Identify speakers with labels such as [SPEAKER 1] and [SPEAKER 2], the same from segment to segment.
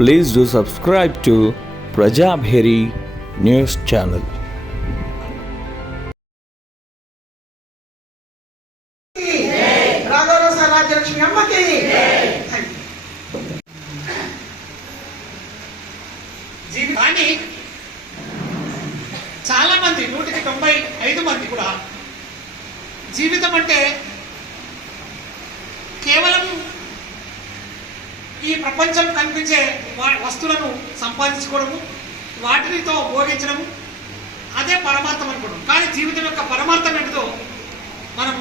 [SPEAKER 1] Please do subscribe to Prajabheri
[SPEAKER 2] news channel. చాలా మంది నూటికి తొంభై ఐదు మంది కూడా జీవితం అంటే కేవలం ఈ ప్రపంచం కనిపించే వస్తువులను సంపాదించుకోవడము వాటితో భోగించడము అదే పరమార్థం అనుకోవడం కానీ జీవితం యొక్క పరమార్థం ఏంటిదో మనం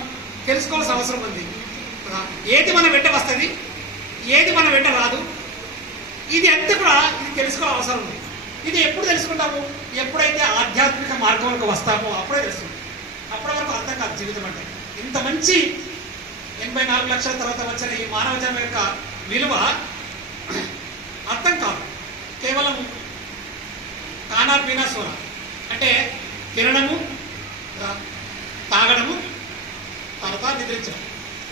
[SPEAKER 2] తెలుసుకోవాల్సిన అవసరం ఉంది. ఏది మన వెంట వస్తుంది ఏది మన వెంట రాదు ఇది ఎంత కూడా ఇది తెలుసుకోవాల్సిన అవసరం ఉంది. ఇది ఎప్పుడు తెలుసుకుంటాము? ఎప్పుడైతే ఆధ్యాత్మిక మార్గంలోకి వస్తామో అప్పుడే తెలుస్తుంది. అప్పటి వరకు అర్థం కాదు జీవితం అంటే. ఇంత మంచి ఎనభై నాలుగు లక్షల తర్వాత వచ్చిన ఈ మానవ జన్మ యొక్క విలువ అర్థం కాదు. కేవలం తానా పీనా సోన అంటే తినడము తాగడము తర్వాత నిద్రించడం.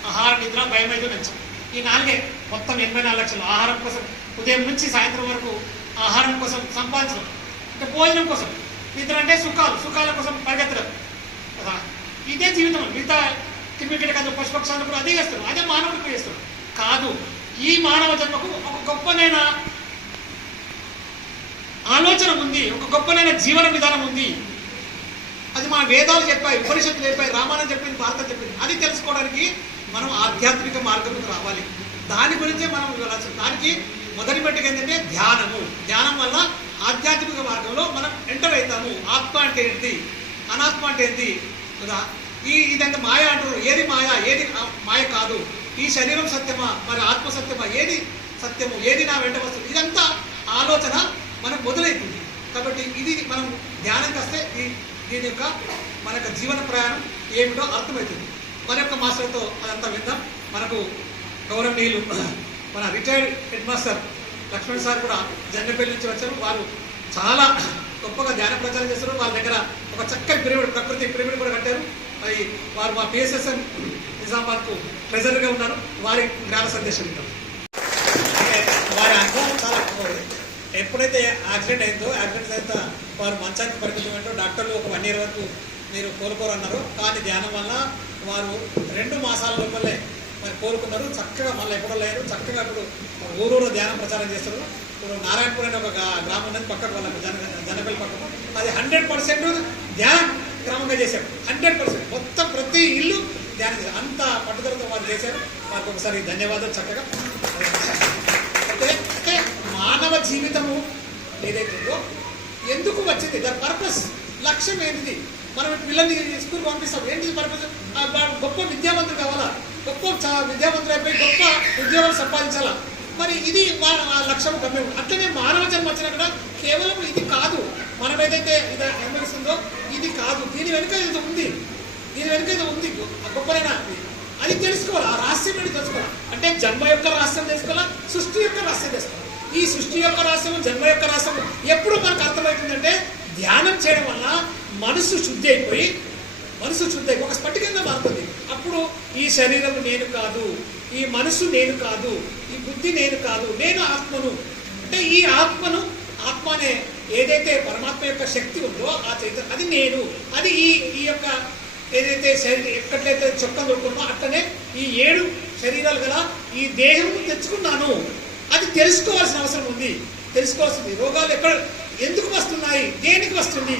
[SPEAKER 2] ఆహార నిద్ర భయమైతే పెంచడం. ఈ నాలుగే మొత్తం ఎనభై నాలుగు లక్షలు. ఆహారం కోసం ఉదయం నుంచి సాయంత్రం వరకు ఆహారం కోసం సంపాదించడం. అంటే భోజనం కోసం. నిద్ర అంటే సుఖాలు. సుఖాల కోసం పరిగెత్తడం. కదా? ఇదే జీవితం. మిగతా క్రిమికెట్ కాదు పశుపక్షాలు కూడా అదే చేస్తున్నాం అదే మానవుడికి చేస్తున్నాం కాదు. ఈ మానవ జన్మకు ఒక గొప్పనైన ఆలోచన ఉంది ఒక గొప్పనైన జీవన విధానం ఉంది. అది మా వేదాలు చెప్పాయి ఉపనిషత్తులు చెప్పాయి రామాయణం చెప్పింది భారత చెప్పింది అది తెలుసుకోవడానికి మనం ఆధ్యాత్మిక మార్గంలోకి రావాలి. దాని గురించే మనం వెళ్ళాల్సి దానికి మొదటి పెట్టిక ఏంటంటే ధ్యానము. ధ్యానం వల్ల ఆధ్యాత్మిక మార్గంలో మనం ఎంటర్ అవుతాము. ఆత్మ అంటే ఏంటి? అనాత్మ అంటే ఏంటి? కదా? ఈ ఇదంటే మాయ అంటారు. ఏది మాయ? ఏది మాయ కాదు. ఈ శరీరం సత్యమా? మరి ఆత్మ సత్యమా? ఏది సత్యము? ఏది నా వెంట వస్తుంది? ఇదంతా ఆలోచన మనకు మొదలైతుంది కాబట్టి ఇది మనం ధ్యానంకి వస్తే ఈ దీని యొక్క మన యొక్క జీవన ప్రయాణం ఏమిటో అర్థమవుతుంది. మన యొక్క మాస్టర్తో అదంతా విందాం. మనకు గౌరవనీయులు మన retired head master Lakshman sir కూడా జన్నపల్లి నుంచి వచ్చారు. వారు చాలా గొప్పగా ధ్యాన ప్రచారం చేస్తారు వాళ్ళ దగ్గర ఒక చక్కని పిరమిడ్ ప్రకృతి పిరమిడ్ కూడా కట్టారు. మరి వారు మా పిఎస్ఎస్ఎం నిజామాబాద్కు ట్రెజర్గా ఉన్నారు. వారి జ్ఞాన సందేశం ఇద్దాం. వారి అనుభవం చాలా ఎప్పుడైతే యాక్సిడెంట్ అయిందో యాక్సిడెంట్ అయిన వారు మంచానికి పరిమితమైందో డాక్టర్లు ఒక వన్ ఇయర్ వరకు మీరు కోలుకోరన్నారు కానీ ధ్యానం వల్ల వారు రెండు మాసాల లోపలే మరి కోలుకున్నారు. చక్కగా మళ్ళీ ఎప్పుడో లేరు. చక్కగా ఇప్పుడు ఊరూరు ధ్యానం ప్రచారం చేస్తారు. ఇప్పుడు నారాయణపూర్ అనే ఒక గ్రామం ఉన్నది. పక్కకు వాళ్ళ జన జనపల్లి పక్కకు. అది హండ్రెడ్ పర్సెంట్ ధ్యానం. క్రమంగా చేశారు. Hundred percent. మొత్తం ప్రతి ఇల్లు ధ్యానం చేశారు అంత పట్టుదలతో వారు చేశారు. మాకు ఒకసారి ధన్యవాదాలు చక్కగా. అంటే మానవ జీవితము ఏదైతుందో ఎందుకు వచ్చింది? దాని పర్పస్ లక్ష్యం ఏంటిది? మనం పిల్లల్ని స్కూల్ పంపిస్తాం. ఏంటిది పర్పస్? గొప్ప విద్యావంతుడు కావాలా? గొప్ప విద్యావంతుడు అయిపోయి గొప్ప ఉద్యోగం సంపాదించాలా? మరి ఇది ఆ లక్ష్యం గమ్యం అట్లనే మానవ జన్మ వచ్చినా కూడా కేవలం ఇది కాదు. మనం ఏదైతే ఇది అనుభవిస్తుందో ఇది కాదు. దీని వెనుక ఇది ఉంది. దీని వెనుక ఇది ఉంది. గొప్పనైన అది తెలుసుకోవాలి? ఆ రహస్యం అనేది తెలుసుకోవాలి? అంటే జన్మ యొక్క రహస్యం తెలుసుకోవాలా? సృష్టి యొక్క రహస్యం తెలుసుకోవాలి? ఈ సృష్టి యొక్క రహస్యము జన్మ యొక్క రహస్యము ఎప్పుడు మనకు అర్థమవుతుందంటే ధ్యానం చేయడం వల్ల మనసు శుద్ధి అయిపోయి మనసు శుద్ధి అయిపోయి ఒక స్ఫటికంగా మారుతుంది. అప్పుడు ఈ శరీరం నేను కాదు. ఈ మనసు నేను కాదు ఈ బుద్ధి నేను కాదు నేను ఆత్మను. అంటే ఈ ఆత్మను ఆత్మ అనే ఏదైతే పరమాత్మ యొక్క శక్తి ఉందో ఆ చైతన్యం అది నేను. అది ఈ ఈ యొక్క ఏదైతే శరీరం ఎక్కట్లయితే చొక్కం దొరుకుతుందో అట్లనే ఈ ఏడు శరీరాలు గల ఈ దేహం తెచ్చుకున్నాను. అది తెలుసుకోవాల్సిన అవసరం ఉంది. తెలుసుకోవాల్సింది. రోగాలు ఎక్కడ ఎందుకు వస్తున్నాయి? దేనికి వస్తుంది?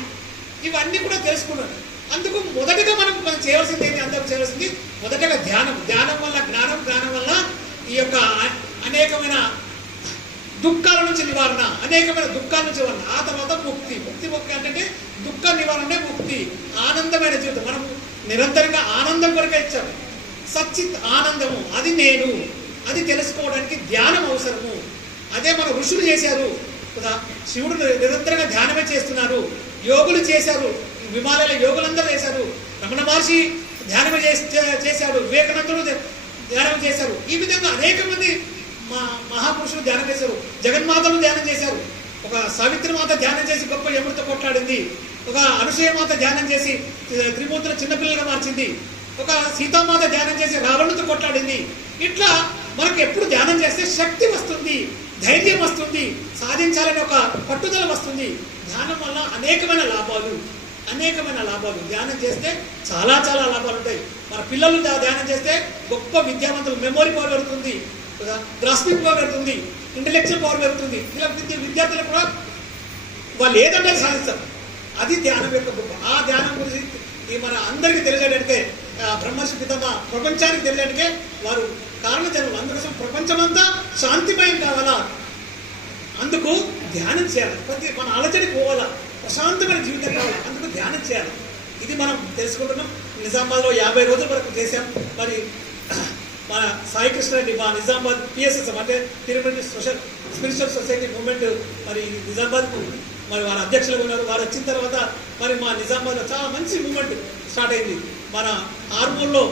[SPEAKER 2] ఇవన్నీ కూడా తెలుసుకున్నాను. అందుకు మొదటగా మనం మనం చేయవలసింది ఏంటి? అందరూ చేయవలసింది మొదటగా ధ్యానం. ధ్యానం వల్ల జ్ఞానం జ్ఞానం వల్ల ఈ యొక్క అనేకమైన దుఃఖాల నుంచి నివారణ అనేకమైన దుఃఖాల నుంచి నివారణ. ఆ తర్వాత ముక్తి. ముక్తి ముక్తి అంటే దుఃఖ నివారణే ముక్తి. ఆనందమైన జీవితం. మనం నిరంతరంగా ఆనందం కొరకే ఇచ్చాము సచ్చిత్ ఆనందము. అది నేను. అది తెలుసుకోవడానికి ధ్యానం అవసరము. అదే మన ఋషులు చేశారు. కదా శివుడు నిరంతరంగా ధ్యానమే చేస్తున్నారు. యోగులు చేశారు. విమానాల యోగులందరూ చేశారు. రమణ మహర్షి ధ్యానం చేసి- చేశాడు. వివేకానందుడు ధ్యానం చేశారు. ఈ విధంగా అనేక మంది మా మహాపురుషులు ధ్యానం చేశారు. జగన్మాతలు ధ్యానం చేశారు. ఒక సావిత్రి మాత ధ్యానం చేసి గొప్ప యముడితో కొట్లాడింది. ఒక అనసూయ మాత ధ్యానం చేసి త్రిమూర్తుల చిన్నపిల్లగా మార్చింది. ఒక సీతామాత ధ్యానం చేసి రావణుతో కొట్లాడింది. ఇట్లా మనకు ఎప్పుడు ధ్యానం చేస్తే శక్తి వస్తుంది ధైర్యం వస్తుంది సాధించాలని ఒక పట్టుదల వస్తుంది. ధ్యానం వల్ల అనేకమైన లాభాలు. అనేకమైన లాభాలు. ధ్యానం చేస్తే చాలా చాలా లాభాలు ఉంటాయి. మన పిల్లలు ధ్యానం చేస్తే గొప్ప విద్యావంతులు మెమొరీ పవర్ పెరుగుతుంది. గ్రాస్పింగ్ పవర్ పెరుగుతుంది. ఇంటలెక్చువల్ పవర్ పెరుగుతుంది. ఇలా విద్యార్థులు కూడా వాళ్ళు ఏదంటే సాధిస్తారు. అది ధ్యానం యొక్క గొప్ప. ఆ ధ్యానం గురించి ఈ మన అందరికీ తెలియజేయడానికే ఆ, బ్రహ్మర్షి పితమ్మ ప్రపంచానికి తెలియడానికే వారు కారణ జన్మలు అందుకోసం ప్రపంచమంతా శాంతిమయం కావాలా? అందుకు ధ్యానం చేయాలి. ప్రతి మన అలచడికి పోవాలా? ప్రశాంతమైన జీవితం కావాలి అందుకు ధ్యానం చేయాలి. ఇది మనం తెలుసుకుంటున్నాం. నిజామాబాద్లో యాభై రోజుల వరకు చేశాం. మరి మన సాయి కృష్ణ రెడ్డి మా నిజామాబాద్ పిఎస్ఎస్ఎం అంటే Tirupati social spiritual society movement మరి నిజామాబాద్కు మరి వారి అధ్యక్షులు ఉన్నారు. వారు వచ్చిన తర్వాత మరి మా నిజామాబాద్లో చాలా మంచి మూమెంట్ స్టార్ట్ అయింది. మన ఆర్మూర్లో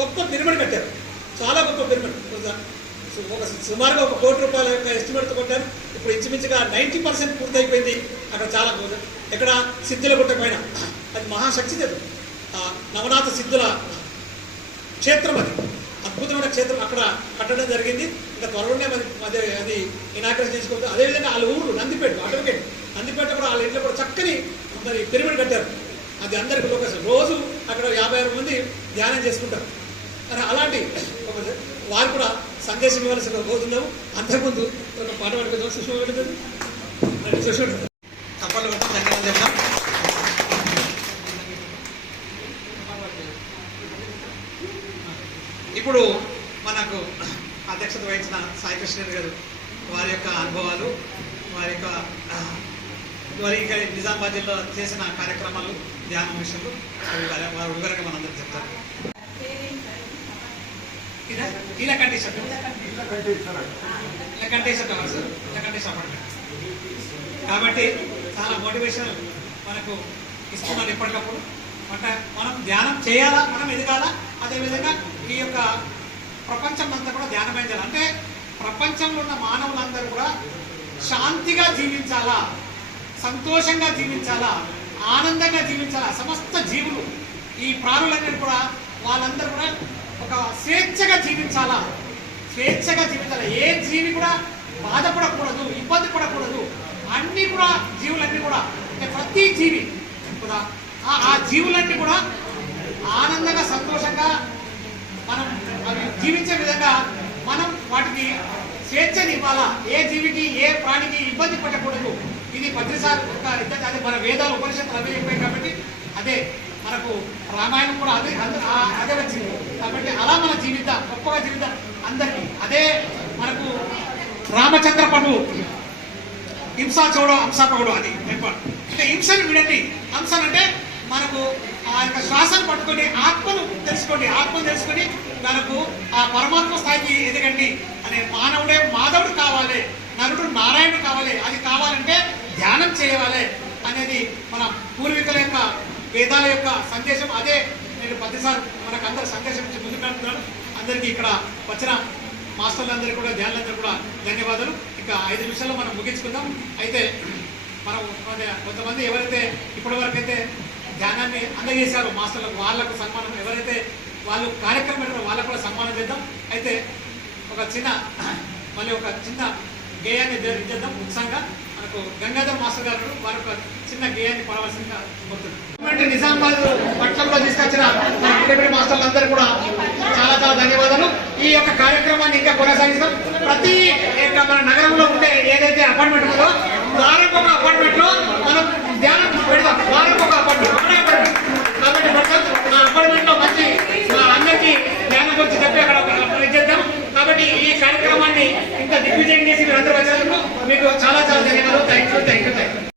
[SPEAKER 2] గొప్ప పిరమిడ్ కట్టారు చాలా గొప్ప పిరమిడ్. సుమారుగా ఒక కోటి రూపాయల యొక్క ఎస్టిమేట్ కొట్టారు. ఇప్పుడు ఇంచుమించుగా నైంటీ పర్సెంట్ పూర్తి అయిపోయింది అక్కడ చాలా గొప్ప- ఎక్కడ? సిద్ధుల గుట్ట పైన. అది మహాశక్తి దగ్గర నవనాథ సిద్ధుల క్షేత్రం అది. అద్భుతమైన క్షేత్రం. అక్కడ కట్టడం జరిగింది. ఇంకా త్వరలోనే మరి అదే అది ఇనాగ్రేట్ చేసుకోవచ్చు. అదేవిధంగా వాళ్ళ ఊరు నందిపేట అటవకేట్ నందిపేట కూడా వాళ్ళ ఇంట్లో కూడా చక్కని మరి పిరమిడ్ కట్టారు. అది అందరికీ లొకేషన్ రోజు అక్కడ యాభై ఆరు మంది ధ్యానం చేసుకుంటారు. అలాంటి వారు కూడా సందేశం ఇవ్వాల్సిన పోతున్నాము అంతకుముందు ఒక పాట పడుకుందాం. సుష్మ పెడుతుంది. సుష్మా ధన్యవాదాలు చెప్తాం ఇప్పుడు మనకు అధ్యక్షత వహించిన సాయికృష్ణ గారు వారి యొక్క అనుభవాలు వారి యొక్క వారి ఇక్కడ నిజామాబాద్ జిల్లా చేసిన కార్యక్రమాలు ధ్యానం మిషన్లు వారి- వారు వివరంగా మనందరూ చెప్తారు. ఇలా ఇలా కండిషన్ ఇలా కావాలి సార్? ఇలా కాబట్టి చాలా మోటివేషన్ మనకు ఇస్తున్నారు ఎప్పటికప్పుడు. అంటే మనం ధ్యానం చేయాలా? మనం ఎదగాలా? అదేవిధంగా ఈ యొక్క ప్రపంచం అంతా కూడా ధ్యానమయం చేయాలి? అంటే ప్రపంచంలో ఉన్న మానవులందరూ కూడా శాంతిగా జీవించాలా? సంతోషంగా జీవించాలా? ఆనందంగా జీవించాలా? సమస్త జీవులు ఈ ప్రాణులన్నీ కూడా వాళ్ళందరూ కూడా ఒక స్వేచ్ఛగా జీవించాలా? స్వేచ్ఛగా జీవించాలి? ఏ జీవి కూడా బాధపడకూడదు ఇబ్బంది పడకూడదు. అన్ని కూడా జీవులన్నీ కూడా. అంటే ప్రతి జీవి కూడా ఆ- జీవులన్నీ కూడా ఆనందంగా సంతోషంగా మనం అవి జీవించే విధంగా మనం వాటికి స్వేచ్ఛని ఇవ్వాలా? ఏ జీవికి ఏ ప్రాణికి ఇబ్బంది పడకూడదు ఇది పత్రిసారి ఒక ఇద్దరు మన వేదాలు ఉపనిషత్తులు అవి చెప్పాయి కాబట్టి అదే. మనకు రామాయణం కూడా అదే అంద- ఆ- అదే వచ్చింది. కాబట్టి అలా మన జీవిత గొప్పగా జీవిత అందరికీ అదే మనకు రామచంద్ర ప్రభు హింసా చూడ హంసాపకుడు అని చెప్పాడు. అంటే హింసను వినండి. హంసను అంటే మనకు ఆ యొక్క శ్వాసను పట్టుకొని ఆత్మను తెలుసుకోండి. ఆత్మను తెలుసుకొని మనకు ఆ పరమాత్మ స్థాయికి ఎదగండి అనే మానవుడే మాధవుడు కావాలి నరుడు నారాయణుడు కావాలి. అది కావాలంటే ధ్యానం చేయాలి అనేది మన పూర్వీకుల యొక్క వేదాల యొక్క సందేశం అదే. నేను ప్రతిసారి మనకు అందరి సందేశం ఇచ్చి ముందుకు పెడుతున్నాను అందరికీ ఇక్కడ వచ్చిన మాస్టర్లందరూ కూడా ధ్యానులందరూ కూడా ధన్యవాదాలు. ఇక ఐదు నిమిషాల్లో మనం ముగించుకుందాం. అయితే మనం కొంతమంది ఎవరైతే ఇప్పటివరకైతే అయితే ధ్యానాన్ని అందజేశారో మాస్టర్లకు వాళ్ళకు సన్మానం ఎవరైతే వాళ్ళు కార్యక్రమం వాళ్ళకు కూడా సన్మానం చేద్దాం. అయితే ఒక చిన్న మళ్ళీ ఒక చిన్న గేయాన్ని జ- ముఖ్యంగా మనకు గంగాధర్ మాస్టర్ గారు వారు ఒక చిన్న గేయాన్ని పడవలసిందిగా కోరుతున్నాను నిజామాబాద్ పట్టణంలో తీసుకొచ్చిన మన మాస్టర్లందరూ కూడా చాలా చాలా ధన్యవాదాలు. ఈ యొక్క కార్యక్రమాన్ని ఇంకా కొనసాగిస్తాం. ప్రతి యొక్క మన నగరంలో ఉండే ఏదైతే అపార్ట్మెంట్ ఉందో వారికి చాలా చాలా ధన్యవాదాలు. Thank you thank you thank you